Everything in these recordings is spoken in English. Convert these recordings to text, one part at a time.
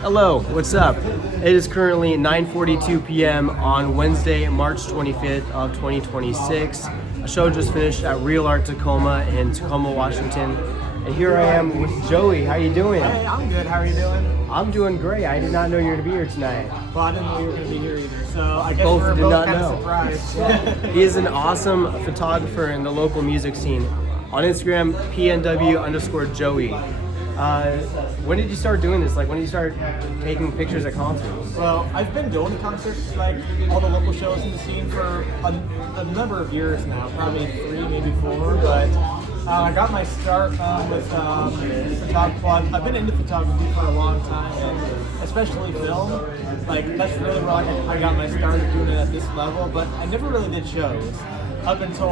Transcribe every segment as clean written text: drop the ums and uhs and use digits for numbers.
Hello, what's up? It is currently 9:42 p.m. on Wednesday, March 25th of 2026. A show just finished at Real Art Tacoma in Tacoma, Washington. And here I am with Joey. How you doing? Hey, I'm good. How are you doing? I'm doing great. I did not know you were going to be here tonight. Well, I didn't know you were going to be here either, so I guess Both we're did both not kind know. of surprised. He is an awesome photographer in the local music scene. On Instagram, PNW_Joey. When did you start doing this? Like, when did you start taking pictures at concerts? Well, I've been going to concerts, like all the local shows in the scene for a number of years now, probably 3, maybe 4, but I got my start with photography. Well, I've been into photography for a long time, and especially film. Like, that's really where I got my start doing it at this level, but I never really did shows up until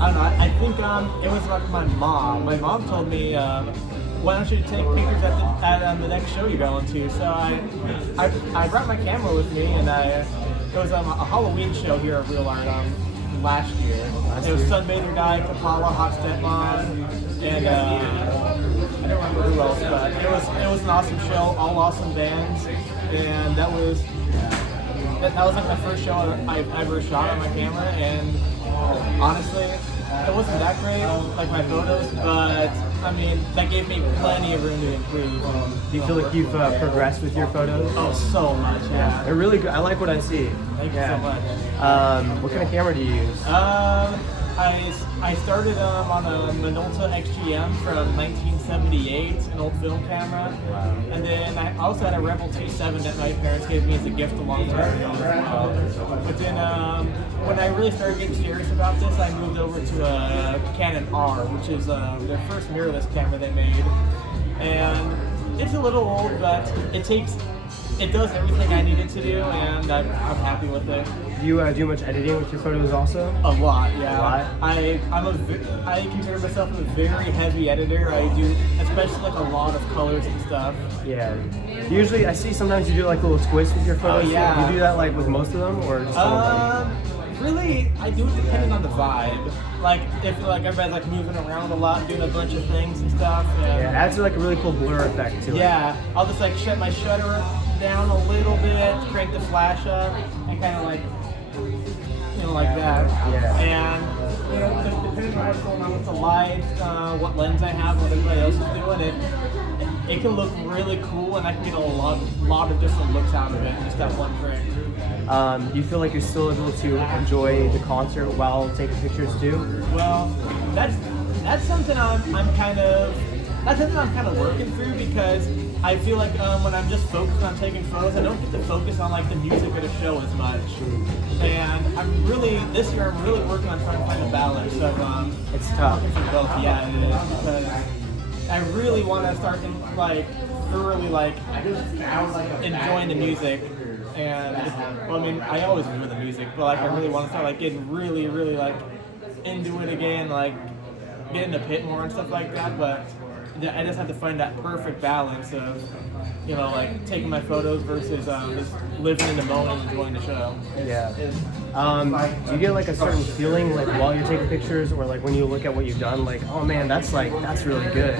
I don't know. I think it was like my mom. My mom told me, "Why don't you take pictures at the next show you're going to?" So I brought my camera with me, and it was a Halloween show here at Real Art last year. It was Sunbather Guy, Kapala, Hot Stepmom, and I don't remember who else, but it was an awesome show, all awesome bands, and that was like my first show I've ever shot on my camera, and honestly, it wasn't that great, like my photos, but I mean, that gave me plenty of room to improve. Do you feel like you've progressed with your photos? Oh, so much, yeah. They're really good. I like what I see. Thank you so much. What kind of camera do you use? I started on a Minolta XGM from 1978, an old film camera, and then I also had a Rebel 2.7 that my parents gave me as a gift a long time ago as well. But then when I really started getting serious about this, I moved over to a Canon R, which is their first mirrorless camera they made, and it's a little old, but it does everything I need it to do, and I'm happy with it. Do you do much editing with your photos also? A lot, yeah. A lot? I consider myself a very heavy editor. I do, especially like a lot of colors and stuff. Yeah. Usually, I see sometimes you do like little twists with your photos. Oh, yeah. You do that like with most of them, or just some of them? Really, I do it depending on the vibe. Like if like everybody's like moving around a lot, doing a bunch of things and stuff. Yeah, it adds like a really cool blur effect to it. Yeah, I'll just like shut my shutter down a little bit, crank the flash up, and kind of like, like that. Yeah. And depending on what's going on with the light, what lens I have, what everybody else is doing, it can look really cool, and I can get a lot of different looks out of it in just that one trick. Do you feel like you're still able to enjoy the concert while taking pictures too? Well, that's something I'm kind of working through, because I feel like when I'm just focused on taking photos, I don't get to focus on like the music of the show as much. And this year I'm really working on trying to find a balance of It's tough. working for both. Yeah, it is, because I really want to start thoroughly enjoying the music. And well, I mean, I always enjoy the music, but like I really want to start like getting really, really like into it again, like get in the pit more and stuff like that. But I just have to find that perfect balance of, like taking my photos versus just living in the moment and enjoying the show. Yeah. Do you get like a certain feeling like while you're taking pictures, or like when you look at what you've done, like, oh man, that's really good?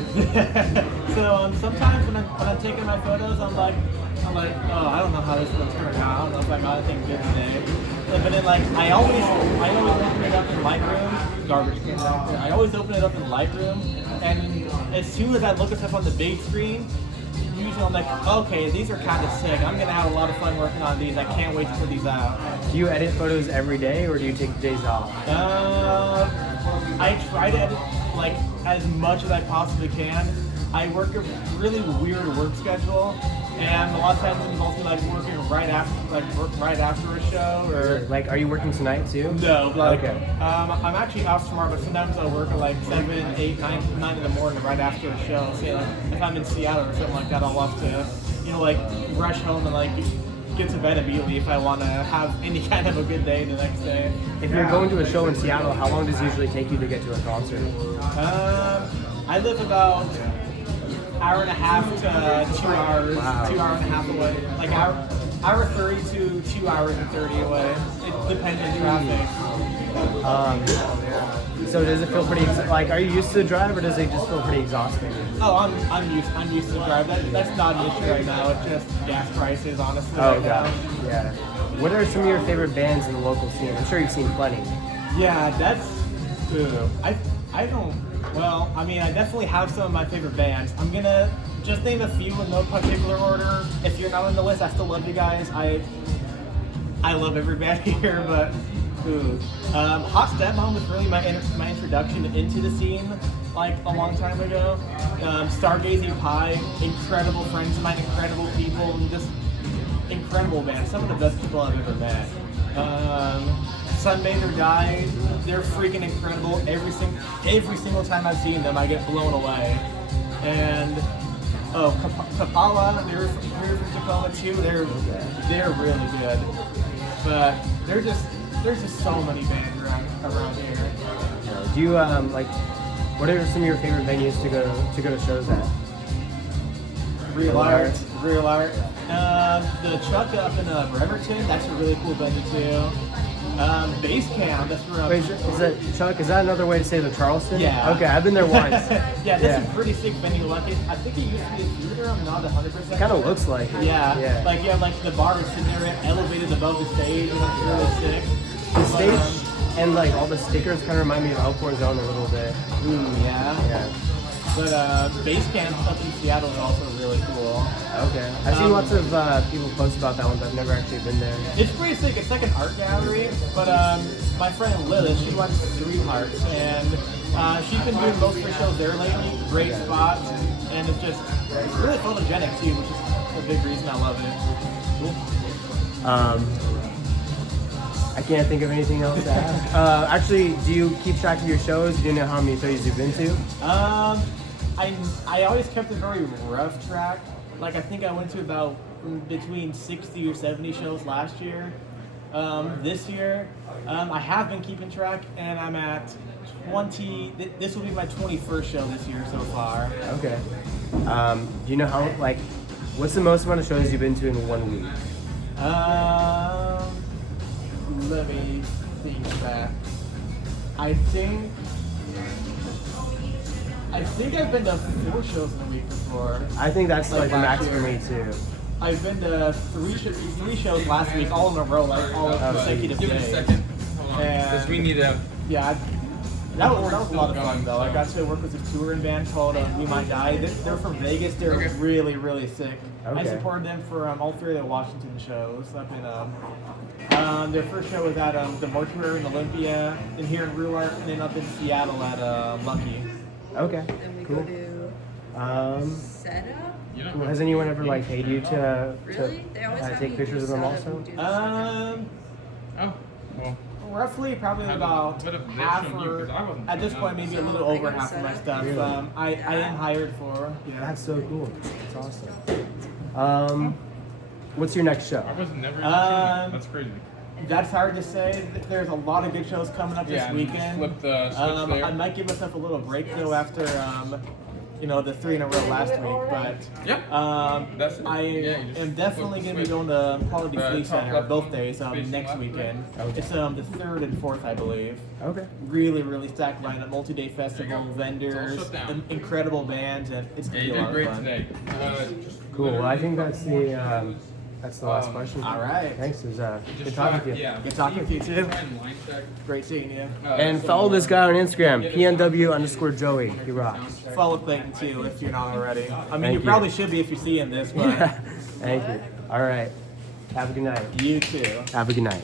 So sometimes when I'm taking my photos, I'm like, oh, I don't know how this one's turning out. I don't know if I got anything good today. But then like I always open it up in Lightroom. Garbage can back there. I always open it up in Lightroom, and as soon as I look at stuff on the big screen, usually I'm like, okay, these are kind of sick. I'm gonna have a lot of fun working on these. I can't wait to put these out. Do you edit photos every day, or do you take days off? I try to edit like as much as I possibly can. I work a really weird work schedule, and a lot of times it involves me like working right after a show, or like, are you working tonight too? No, like okay. I'm actually off tomorrow, but sometimes I'll work at like 7, 8, 9 in the morning right after a show. Say like if I'm in Seattle or something like that, I'll have to like rush home and like get to bed immediately if I want to have any kind of a good day the next day. If you're going to a show in Seattle, how long does it usually take you to get to a concert? I live about hour and a half to 2 hours, Wow. 2 hour and a half away. Like hour 30 to 2 hours and 30 away. It depends on traffic. So does it feel pretty like? Are you used to the drive, or does it just feel pretty exhausting? Oh, I'm used to the drive. That's not an issue right now. It's just gas prices, honestly. Oh right now. gosh, yeah. What are some of your favorite bands in the local scene? I'm sure you've seen plenty. Yeah, that's. I don't. Well, I mean, I definitely have some of my favorite bands. I'm gonna just name a few in no particular order. If you're not on the list, I still love you guys. I love every band here, but Hot Stepmom was really my introduction into the scene, like a long time ago. Stargazing Pie, incredible friends of mine, incredible people, and just incredible band. Some of the best people I've ever met. Sunbathe or Die, they're freaking incredible. Every single time I've seen them, I get blown away. And Kapala, they're from Tacoma too. They're really good. But there's just so many bands around here. Do you like? What are some of your favorite venues to go to shows at? Real Art. The Chuck up in Bremerton, that's a really cool venue too. Base Camp, that's where Wait, is that Chuck? Is that another way to say the Charleston? Yeah. Okay, I've been there once. Yeah, that's a pretty sick venue. Like I think it used to be a theater. I'm not 100%. It kind of looks like it. Yeah. Like the bar is sitting there elevated above the stage, and it's really sick. The stage and like all the stickers kind of remind me of Elkhorn Zone a little bit. Yeah. But Base Camp up in Seattle is also really cool. Okay. I've seen lots of people post about that one, but I've never actually been there. It's pretty sick. It's like an art gallery, but my friend Lilith, she went to Street Arts, and she's been doing most of her shows there lately. Great spots, and it's really photogenic too, which is a big reason I love it. I can't think of anything else to ask. Actually, do you keep track of your shows? Do you know how many shows you've been to? I always kept a very rough track. Like I think I went to about between 60 or 70 shows last year. This year, I have been keeping track, and I'm at 20. This will be my 21st show this year so far. Okay. Do you know how what's the most amount of shows you've been to in 1 week? Let me think back. I think I've been to 4 shows in a week before. I think that's like the max for me too. I've been to three shows last week, all in a row, like all consecutive days. Give me a second. Hold on. Because we need to. Yeah, that was a lot of fun though. I got to work with this touring band called We Might Die. They're from Vegas. They're really, really sick. I supported them for all 3 of the Washington shows up in their first show was at the Mortuary in Olympia, and here in Real Art, and then up in Seattle at Lucky. Okay. Then we Cool. go to setup. Cool. Has anyone ever paid you to Really? They always have take me pictures of them setup also? and do the setup. Oh, well. Roughly, probably Have about a bit of this half, from you, or 'cause I wasn't at this doing point, that. maybe a little So, over I got half of my set stuff. Really? I am hired for. Yeah. That's so cool. That's awesome. What's your next show? I was never. That's crazy. That's hard to say. There's a lot of good shows coming up this and weekend. Flip the switch there. I might give myself a little break though after the 3 in a row last week, but Yep. That's it. I Yeah, you just am definitely flip going the to be going to Quality Flea top Center left both one, days facing next left, weekend. Okay. It's the 3rd and 4th, I believe. Okay. Really, really stacked lineup, multi-day festival, vendors, shut down. incredible bands, and it's Yeah, going you to be a did lot great of fun. today. Cool. Well, I think that's the last question. All right. Thanks. It was good Just talking to you. Yeah. Good talking to you too. Try and line check. Great seeing you. And follow this guy on Instagram, PNW_Joey. He rocks. Follow Clayton too if you're not already. I mean, Thank you you. probably should be if you're seeing this, but Thank you. All right. Have a good night. you too. Have a good night.